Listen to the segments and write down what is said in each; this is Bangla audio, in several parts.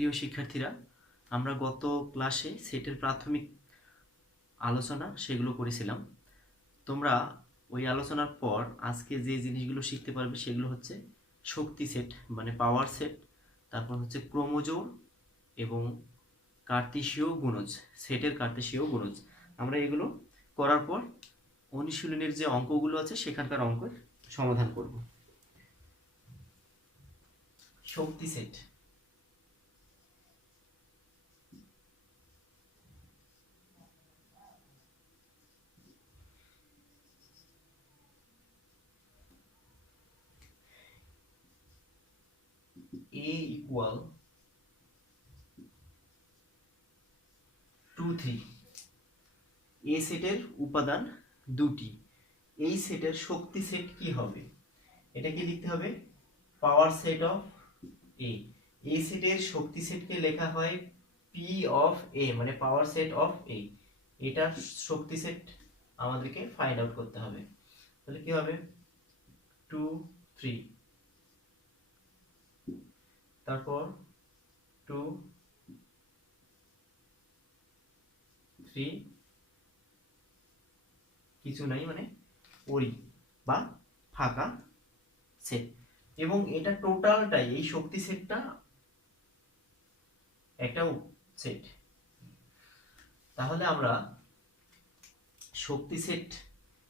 প্রিয় শিক্ষার্থীরা, আমরা গত ক্লাসে সেটের প্রাথমিক আলোচনা সেগুলো করেছিলাম। তোমরা ওই আলোচনার পর আজকে যে জিনিসগুলো শিখতে পারবে সেগুলো হচ্ছে শক্তি সেট মানে পাওয়ার সেট, তারপর হচ্ছে ক্রোমোজোর এবং কার্তেশীয় গুণজ, সেটের কার্তেশীয় গুণজ। আমরা এগুলো করার পর অনুশীলনের যে অঙ্কগুলো আছে সেখানকার অঙ্কের সমাধান করব। শক্তি সেট, A equal 2 3। এ সেটের উপাদান দুটি। এই সেটের শক্তি সেট কি হবে? এটা কি লিখতে হবে? পাওয়ার সেট অফ এ। এ সেটের শক্তি সেটকে লেখা হয় পি অফ এ, মানে পাওয়ার সেট অফ এ। এটার শক্তি সেট আমাদেরকে ফাইন্ড আউট করতে হবে। তাহলে কি হবে? 2 3, তারপর 2 3, কিছু নাই মানে ওরি বা ফাঁকা সেট। এবং এটা টোটালটাই, এই শক্তি সেটটা একটা সেট। তাহলে আমরা শক্তি সেট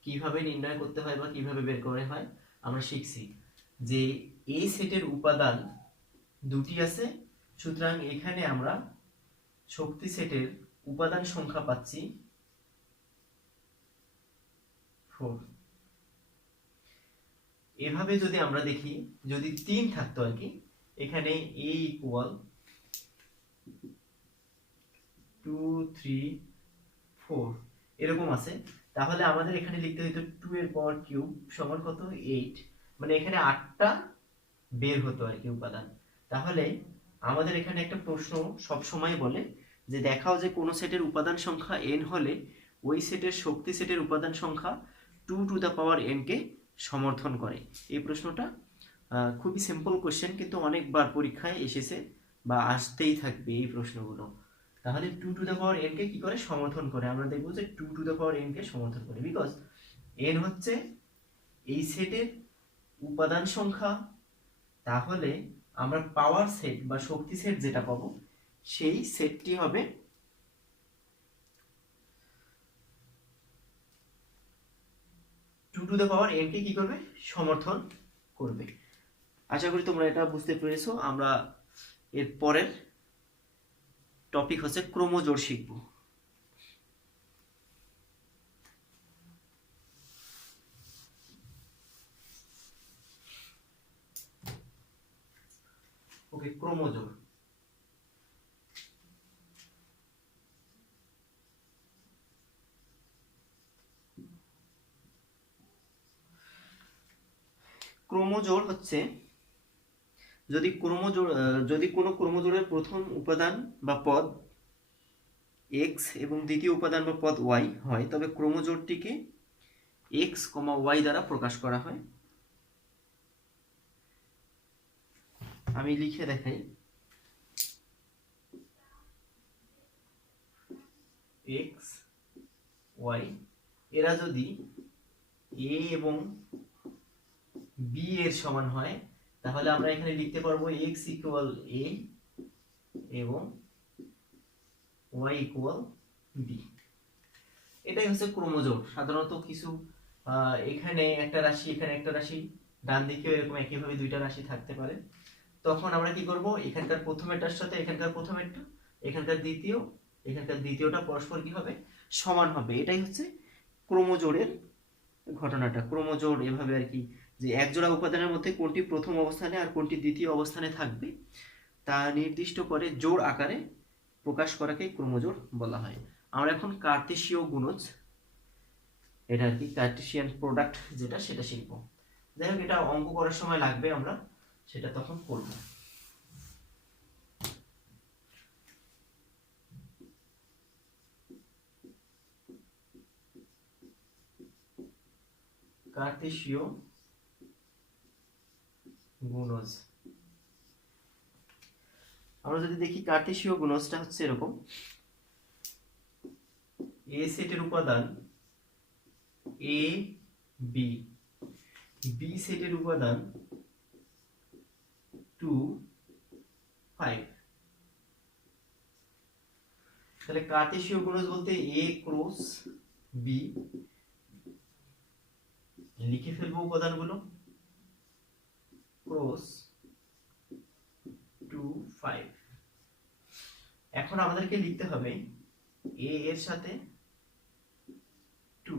কিভাবে নির্ণয় করতে হয় বা কিভাবে বের করা হয় আমরা শিখছি। যে এই সেটের উপাদান দুটি আছে, সুতরাং এখানে আমরা শক্তি সেটের উপাদান সংখ্যা পাচ্ছি 4। এভাবে যদি আমরা দেখি, যদি 3 থাকতো আর কি, এখানে a ইকুয়াল 2 3 4 এরকম আছে, তাহলে আমাদের এখানে লিখতে হতো 2 এর পাওয়ার কিউব সমান কত? 8। মানে এখানে 8টা বের হতো আর কি উপাদান। তাহলে আমাদের এখানে একটা প্রশ্ন সব সময় বলে যে দেখাও যে কোন সেটের উপাদান সংখ্যা n হলে ওই সেটের শক্তি সেটের উপাদান সংখ্যা 2 টু দ্য পাওয়ার n কে সমর্থন করে। এই প্রশ্নটা খুবই সিম্পল কোশ্চেন, কিন্তু অনেকবার পরীক্ষায় এসেছে বা আসতেই থাকবে এই প্রশ্নগুলো। তাহলে 2 টু দ্য পাওয়ার n কে কি করে সমর্থন করে? আমরা দেখব যে 2 টু দ্য পাওয়ার n কে সমর্থন করে, বিকজ n হচ্ছে এই সেটের উপাদান সংখ্যা। তাহলে আমরা পাওয়ার সেট বা শক্তি সেট যেটা পাবো সেই সেটটি হবে 2 টু দ্য পাওয়ার n কে কি করবে? সমর্থন করবে। আশা করি তোমরা এটা বুঝতে পেরেছো। আমরা এর পরের টপিক হচ্ছে ক্রোমোজোড় শিখব। ওকে, ক্রোমোজোড়। ক্রোমোজোড় হচ্ছে যদি কোনো ক্রোমোজোড়ের প্রথম উপাদান বা পদ x এবং দ্বিতীয় উপাদান বা পদ y হয়, তবে ক্রোমোজোড়টিকে x, y দ্বারা প্রকাশ করা হয়। আমি লিখে দেখাই। x y এরা যদি a এবং b এর সমান হয়, তাহলে আমরা এখানে লিখতে পারবো x ইকুয়াল a এবং y ইকুয়াল b। এটাই হচ্ছে ক্রোমোজোড়। সাধারণত কিছু এখানে একটা রাশি, এখানে একটা রাশি, ডান দিকেও এরকম একইভাবে দুইটা রাশি থাকতে পারে। তখন আমরা কি করব? এখানকার প্রথমেরটার সাথে এখানকার প্রথমেরটা, এখানকার দ্বিতীয়টা পরস্পর কি হবে? সমান হবে। এটাই হচ্ছে ক্রোমোজোড়ের ঘটনাটা। ক্রোমোজোড় এভাবে আর কি, যে একজোড়া উপাদানের মধ্যে কোনটি প্রথম অবস্থানে আর কোনটি দ্বিতীয় অবস্থানে থাকবে তা নির্দিষ্ট করে জোড় আকারে প্রকাশ করাকে ক্রোমোজোড় বলা হয়। আমরা এখন কার্তেশীয় গুণজ, এটা আর কি কার্টেসিয়ান প্রোডাক্ট যেটা, সেটা শিখবো। যাই হোক, এটা অঙ্ক করার সময় লাগবে, আমরা সেটা তখন করব। কার্তেশীয় গুণজ। আমরা যদি দেখি কার্টেশীয় গুণজটা হচ্ছে এরকম, এ সেটের উপাদান এ বি, বি সেটের উপাদান 2 5। তাহলে কার্টেশীয় গুণজ বলতে এ ক্রস বি, লিখে ফেলবো উপাদানগুলো, ক্রস 2 5। এখন আমাদেরকে লিখতে হবে এ এর সাথে 2।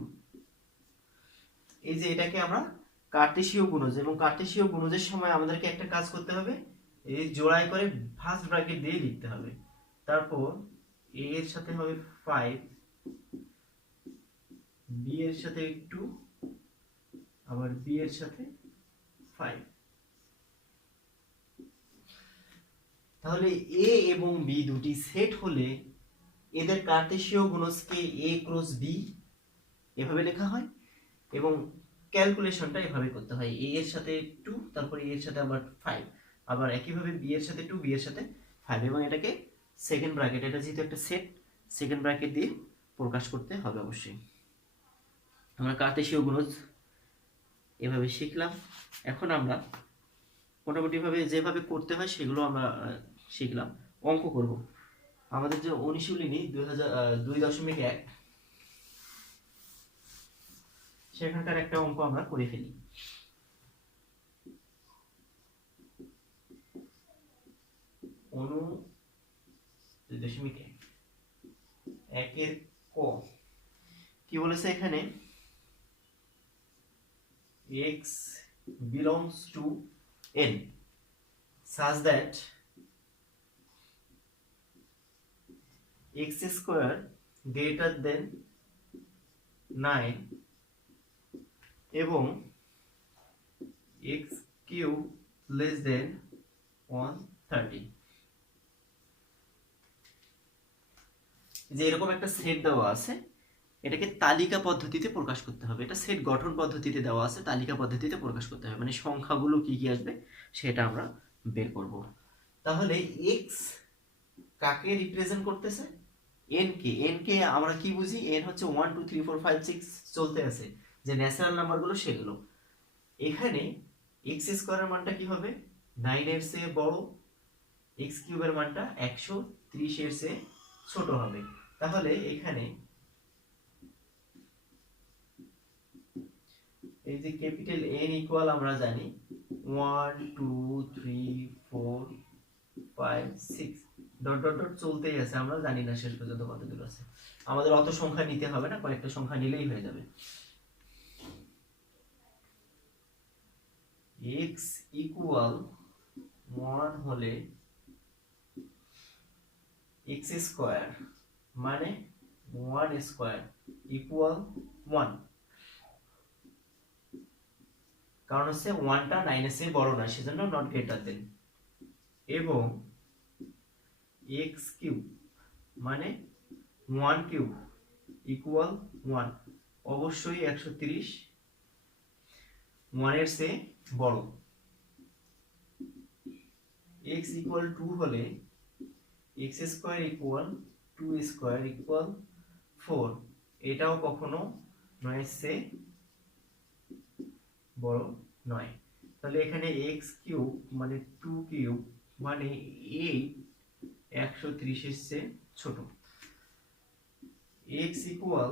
এই যে এটাকে আমরা কার্টেশীয় গুণজ, এবং কার্টেশীয় গুণজের সময় আমাদেরকে একটা কাজ করতে হবে, এই জোড়ায় করে ফার্স্ট ব্র্যাকেট দিয়ে লিখতে হবে। তারপর এ এর সাথে হবে 5, বি এর সাথে 2, আবার বি এর সাথে 5। তাহলে এ এবং বি দুটি সেট হলে এদের কার্টেশীয় গুণজকে এ ক্রস বি এভাবে লেখা হয়, এবং ক্যালকুলেশনটা এভাবে করতে হয়, এ এর সাথে 2, তারপর এ এর সাথে আবার 5, আবার একইভাবে বি এর সাথে 2, বি এর সাথে 5, এবং এটাকে সেকেন্ড ব্র্যাকেট, এটা যেহেতু একটা সেট, সেকেন্ড ব্র্যাকেট দিয়ে প্রকাশ করতে হবে অবশ্যই। আমরা কার্টেশীয় গুণজ এভাবে শিখলাম। এখন আমরা মোটামুটিভাবে যেভাবে করতে হয় সেগুলো আমরা শিখলাম। অঙ্ক করব। আমাদের যে অনুশীলনী 2.1 সেখানকার একটা অঙ্ক আমরা করে ফেলি। অনু 2.1 এর ক কি বলেছে এখানে, x belongs to n such that x square greater than 9 এবং x cube less than 130। যে এরকম একটা সেট দেওয়া আছে, এটাকে তালিকা পদ্ধতিতে প্রকাশ করতে হবে। এটা সেট গঠন পদ্ধতিতে দেওয়া আছে, তালিকা পদ্ধতিতে প্রকাশ করতে হবে, মানে সংখ্যাগুলো কি কি আসবে সেটা আমরা বের করব। তাহলে x কাকে রিপ্রেজেন্ট করতেছে, n কে। n কে আমরা কি বুঝি, n হচ্ছে 1 2 3 4 5 6 চলতে আছে, যে ন্যাচারাল নাম্বারগুলো সেগুলো। এখানে x স্কয়ারের মানটা কি হবে, 9 এর চেয়ে বড়, x কিউবের মানটা 130 এর চেয়ে ছোট হবে। তাহলে এখানে এই যে ক্যাপিটাল N ইকুয়াল আমরা জানি 1 2 3 4 5 6 ডট ডট ডট চলতেই আছে, আমরা জানি না শেষ পর্যন্ত কতদূর আছে। আমাদের অত সংখ্যা নিতে হবে না, কয়েকটা সংখ্যা নিলেই হয়ে যাবে। x ইকুয়াল 1 হলে x স্কয়ার মানে 1 স্কয়ার ইকুয়াল 1, কারণ হচ্ছে 1টা 9 এর চেয়ে বড় না, সেজন্য নট গ্রেটার দেন। এবং x কিউব মানে 1 কিউব ইকুয়াল 1, অবশ্যই 130 1 এর চেয়ে বড়। x ইকুয়াল 2 হলে x square equal 2 square equal 4, এটাও কখনো 9 এর চেয়ে বড় নয়। তাহলে এখানে x কিউব মানে 2 কিউব মানে 8 130 এর চেয়ে ছোট। x equal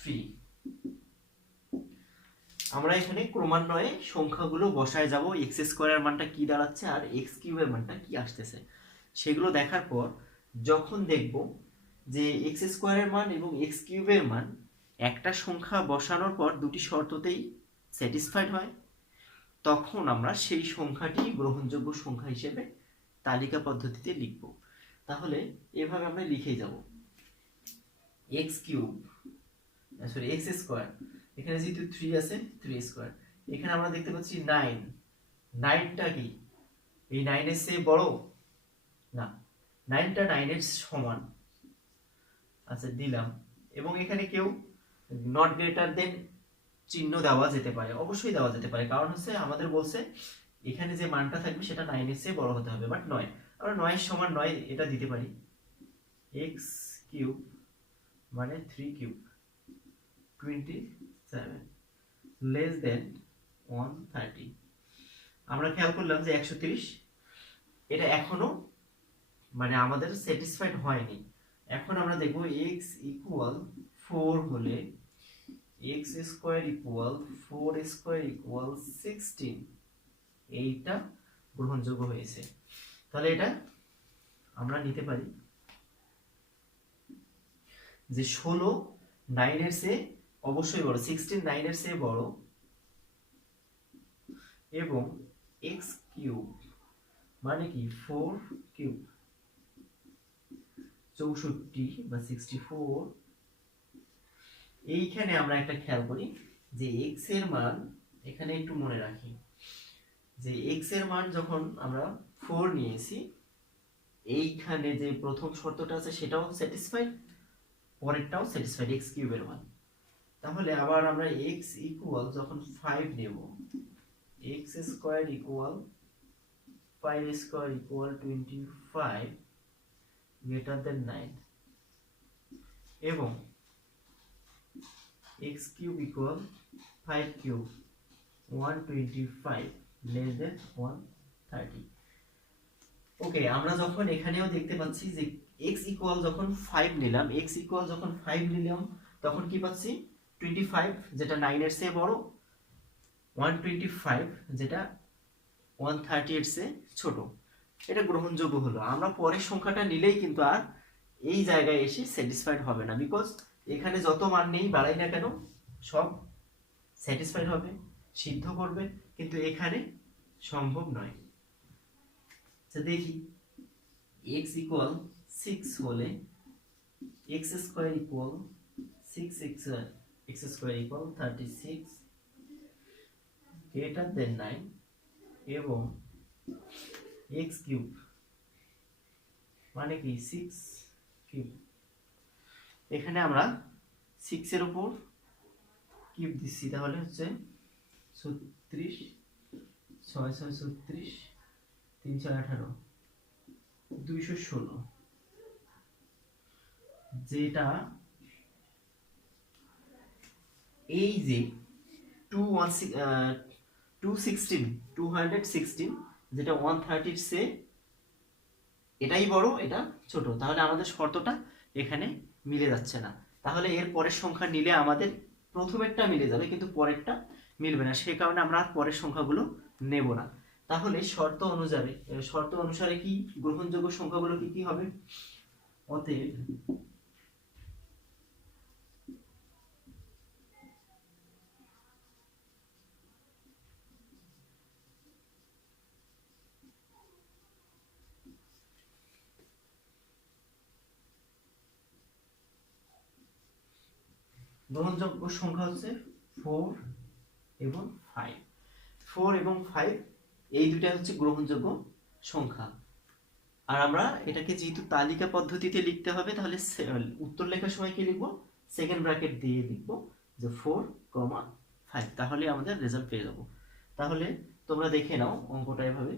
3। আমরা এখানে ক্রমান্বয়ে সংখ্যাগুলো বসায় যাব, x স্কয়ারের মানটা কি দাঁড়াচ্ছে আর x কিউবের মানটা কি আসতেছে সেগুলো দেখার পর যখন দেখব যে x স্কয়ারের মান এবং x কিউবের মান একটা সংখ্যা বসানোর পর দুটি শর্ততেই স্যাটিসফাইড হয়, তখন আমরা সেই সংখ্যাটি গ্রহণযোগ্য সংখ্যা হিসেবে তালিকা পদ্ধতিতে লিখব। তাহলে এভাবে আমরা লিখেই যাব x cube sorry x square, এখানে যেহেতু 3 আছে 3 স্কয়ার, এখানে আমরা দেখতে পাচ্ছি 9, 9টা কি এই 9 এর চেয়ে বড় না, 9টা 9 এর সমান, আচ্ছা দিলাম। এবং এখানে কেউ নট গ্রেটার দেন চিহ্ন দেওয়া যেতে পারে, অবশ্যই দেওয়া যেতে পারে, কারণ হচ্ছে আমাদের বলছে এখানে যে মানটা থাকবে সেটা 9 এর চেয়ে বড় হতে হবে, বাট নয়। আমরা 9 সমান 9 এটা দিতে পারি, x কিউব মানে 3 কিউব 27 লেস দেন 130। আমরা খেয়াল করলাম যে 130 এটা এখনো মানে আমাদের স্যাটিসফাইড হয়নি। এখন আমরা দেখব x ইকুয়াল 4 হলে x square equal 4 square equal 16 এইটা গ্রহণযোগ্য হয়েছে। তাহলে এটা আমরা নিতে পারি যে 16 9 এর চেয়ে অবশ্যই বড়, 16 9 এর চেয়ে বড় এবং x কিউব মানে কি 4 কিউব 64 বা 64। এইখানে আমরা একটা খেয়াল করি যে x এর মান এখানে একটু মনে রাখি যে x এর মান যখন আমরা 4 নিয়েছি এইখানে যে প্রথম শর্তটা আছে সেটাও স্যাটিসফাইড, পরেরটাও স্যাটিসফাইড x কিউবের মান। তাহলে আবার আমরা x ইকুয়াল যখন 5 নেব, x square equal 5 square equal 25 greater than 9 এবং x cube equal 5 cube 125 less than 130। ওকে, আমরা যখন এখানেও দেখতে পাচ্ছি যে x ইকুয়াল যখন 5 নিলাম, x ইকুয়াল যখন 5 নিলাম তখন কি পাচ্ছি 25 যেটা 9 এর চেয়ে বড়, 125 যেটা 130 এর চেয়ে ছোট। এটা গ্রহণযোগ্য হলো। আমরা পরের সংখ্যাটা নিলেই কিন্তু আর এই জায়গায় এসে স্যাটিসফাইড হবে না, বিকজ এখানে যত মান নেই বাড়াই না কেন সব স্যাটিসফাইড হবে, সিদ্ধ করবে, কিন্তু এখানে সম্ভব নয়। আচ্ছা দেখি x ইকুয়াল 6 হলে x square equal 6x square equal 36 greater than 9 এবং x কিউব মানে কি 6 কিউব। এখানে আমরা 6 এর উপর কিউব দিচ্ছি, তাহলে হচ্ছে 36 6 6 36 3 6 18 216, যেটা এই যে 216 যেটা 130 এর চেয়ে এটাই বড় এটা ছোট, তাহলে আমাদের শর্তটা এখানে মিলে যাচ্ছে না। তাহলে এর পরের সংখ্যা নিলে আমাদের প্রথমেরটা মিলে যাবে কিন্তু পরেরটা মিলবে না, সেই কারণে আমরা আর পরের সংখ্যাগুলো নেব না। তাহলে শর্ত অনুসারে কি গ্রহণযোগ্য সংখ্যাগুলো কি কি হবে? অতএব গ্রহণযোগ্য সংখ্যা হচ্ছে 4 এবং 5। 4 এবং 5 এই দুটো হচ্ছে গ্রহণযোগ্য সংখ্যা। আর আমরা এটাকে যেহেতু তালিকা পদ্ধতিতে লিখতে হবে, তাহলে উত্তর লেখার সময় কি লিখবো? সেকেন্ড ব্র্যাকেট দিয়ে লিখবো যে 4, 5, তাহলে আমাদের রেজাল্ট পেয়ে যাবো। তাহলে তোমরা দেখে নাও অঙ্কটা এভাবে।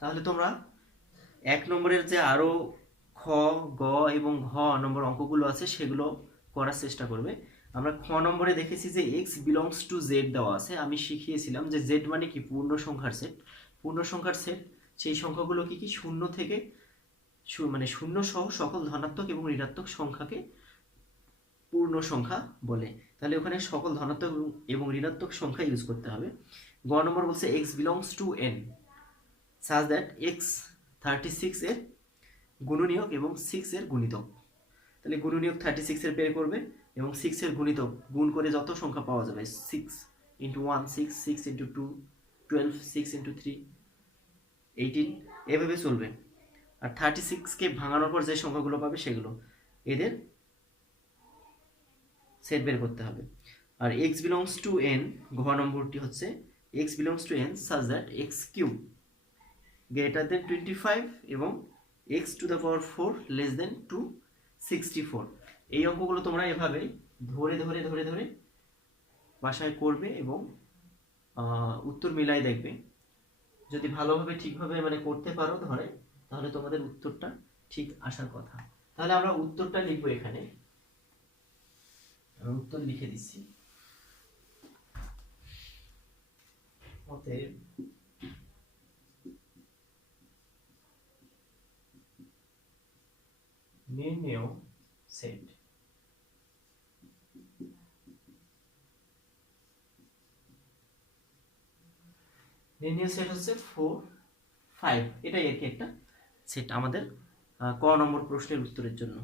তাহলে তোমরা 1 নম্বরের যে আরো খ, গ এবং ঘ নম্বর অঙ্কগুলো আছে সেগুলো করার চেষ্টা করবে। আমরা খ নম্বরে দেখেছি যে x বিলংস টু z দেওয়া আছে। আমি শিখিয়েছিলাম যে z মানে কি পূর্ণ সংখ্যার সেট। পূর্ণ সংখ্যার সেট সেই সংখ্যাগুলো কি কি শূন্য থেকে মানে শূন্য সহ সকল ধনাত্মক এবং ঋণাত্মক সংখ্যাকে পূর্ণ সংখ্যা বলে। তাহলে ওখানে সকল ধনাত্মক এবং ঋণাত্মক সংখ্যা ইউজ করতে হবে। গ নম্বর বলছে x belongs to n such that x 36 এর গুণনীয়ক এবং 6 এর গুণিতক। তাহলে গুণনীয়ক 36 এর বের করবে এবং 6 এর গুণিতক গুণ করে যত সংখ্যা পাওয়া যাবে 6 × 1 6, 6 × 2 12, 6 × 3 18, এভাবে চলবে। আর 36 কে ভাঙানোর পর যে সংখ্যাগুলো পাবে সেগুলো এদের সেট বের করতে হবে। আর x বিলংস টু n ঘ নম্বরটি হচ্ছে x belongs to n such that x cube greater than 25 এবং x⁴ লেস দেন 264। এই অঙ্কগুলো তোমরা এভাবে ধরে ধরে ধরে ধরে বাসায় করবে এবং উত্তর মিলাই দেখবে। যদি ভালোভাবে ঠিকভাবে মানে করতে পারো ধরে, তাহলে তোমাদের উত্তরটা ঠিক আসার কথা। তাহলে আমরা উত্তরটা লিখবো এখানে, আমি উত্তর লিখে দিচ্ছি। অতএব নির্ণেয় সেট হচ্ছে 4 5, এটাই আর কি একটা সেট আমাদের ক নম্বর প্রশ্নের উত্তরের জন্য।